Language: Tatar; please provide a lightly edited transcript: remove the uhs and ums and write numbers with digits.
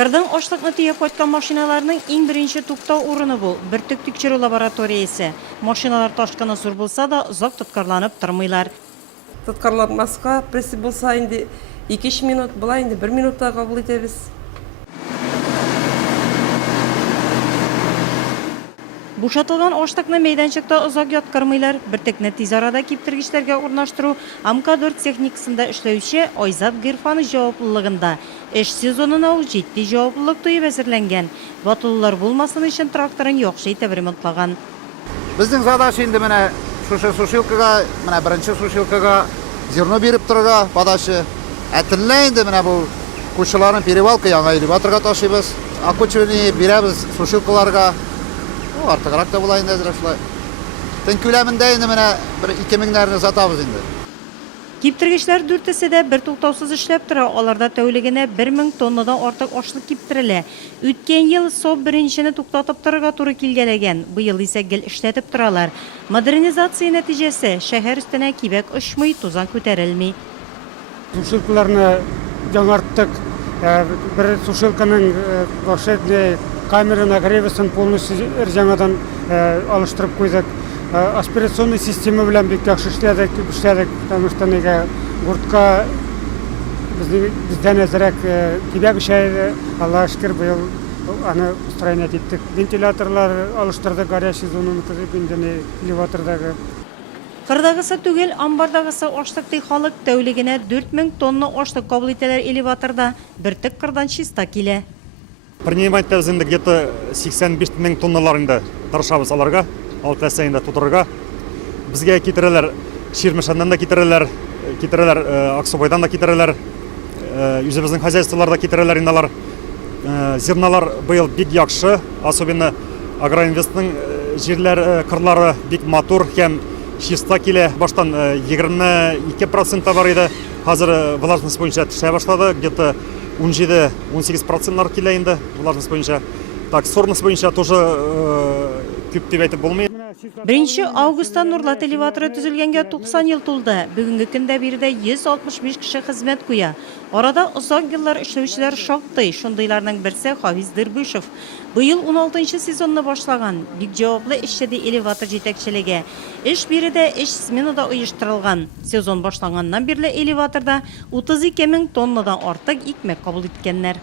Кырдың ошлыкны тиеп кайткан машиналарның иң беренче туктау урыны бу. Бертөк тикшерү лабораториясе. Машиналар ташкыны зур булса да, озак тоткарланып тормыйлар. Тоткарланмаска пресс булса инде 2-3 минут, була инде 1 минутта кабул итәбез. Бушатылган ашлыкны мәйданчыкта озак яткырмыйлар. Бертөкне тиз арада киптергечләргә урнаштыру АМК-4 техникасында эшләүче Айзат Гырфанов җаваплылыгында. Эш сезонына ул җитди җаваплылык туеп әзерләнгән. Ватылулар булмасын өчен тракторын яхшы итеп ремонтлаган. Безнең задача инде менә шушы сушилкага, менә беренче сушилкага зерно биреп торырга, подача. Әтеллә инде менә бу кучыларны перевалка яңа элеваторга ташыйбыз. Акучыны бирәбез сушилкаларга. Артыграк та була инде шулай. Төн күләмендә инде менә 2000-нәрне сатабыз инде. Киптергечләр дүртесе дә бер туктаусыз эшләп тора. Аларда тәүлегенә 1000 тоннадан артык ашлык киптерелә. Үткән ел СОП беренчене туктатып торырга туры килгәләгән. Быел исә гел эшләтеп торалар. Модернизация нәтиҗәсе шәһәр өстенә кибәк очмый, тузан күтәрелми. Сушилкаларны яңарттык. Бер сушилканың вошедный камера нагревасын полностью жаңадан алыштырып куйдык. Аспирационный система белән бик яхшы эшләдек, потому что неге гуртка бездән әзрәк кибәк эшләде. Аллаһка шөкер, быел аны устроение иттек. Вентиляторлар алыштырдык, горячий зонаны кызып инде элеватордагы. Кырдагысы түгел, амбардагысы ашлык халык тәүлегенә 4000 тонна ашлык кабул итәләр элеваторда. Бертөк кырдан чиста килә. Принимать инде где-то 85 000 тонналарында тырышабыз аларга, ал тәсәйендә тутырырга. Безгә китерәләр, Ширмешәннән да китерәләр, Аксубайдан да китерәләр, үзебезнең хозяйстволарда китерәләр инде алар. Зерналар быел бик яхшы, особенно Агроинвестның җирләр кырлары бик матур һәм чиста килә. Баштан 22% бар иде. Хәзер влажность буенча төшә башлады, где-то 17-18% килә инде влажность буенча. Так, сорность буенча тоже күп дип әйтеп булмый. 1 августта Нурлат элеваторы төзелгәнгә 90 ел тулды. Бүгенге көндә биредә 165 кеше хезмәт куя. Арада озак еллар эшләүчеләр шактый, шундыйларның берсе Хафиз Дербышев. Быел 16-нчы сезонны башлаган. Бик җаваплы эшче элеватор җитәкчелеге. Эш биредә эш сменада оештырылган. Сезон башланганнан бирле элеваторда 32 000 тоннадан артык икмәк кабул иткәннәр.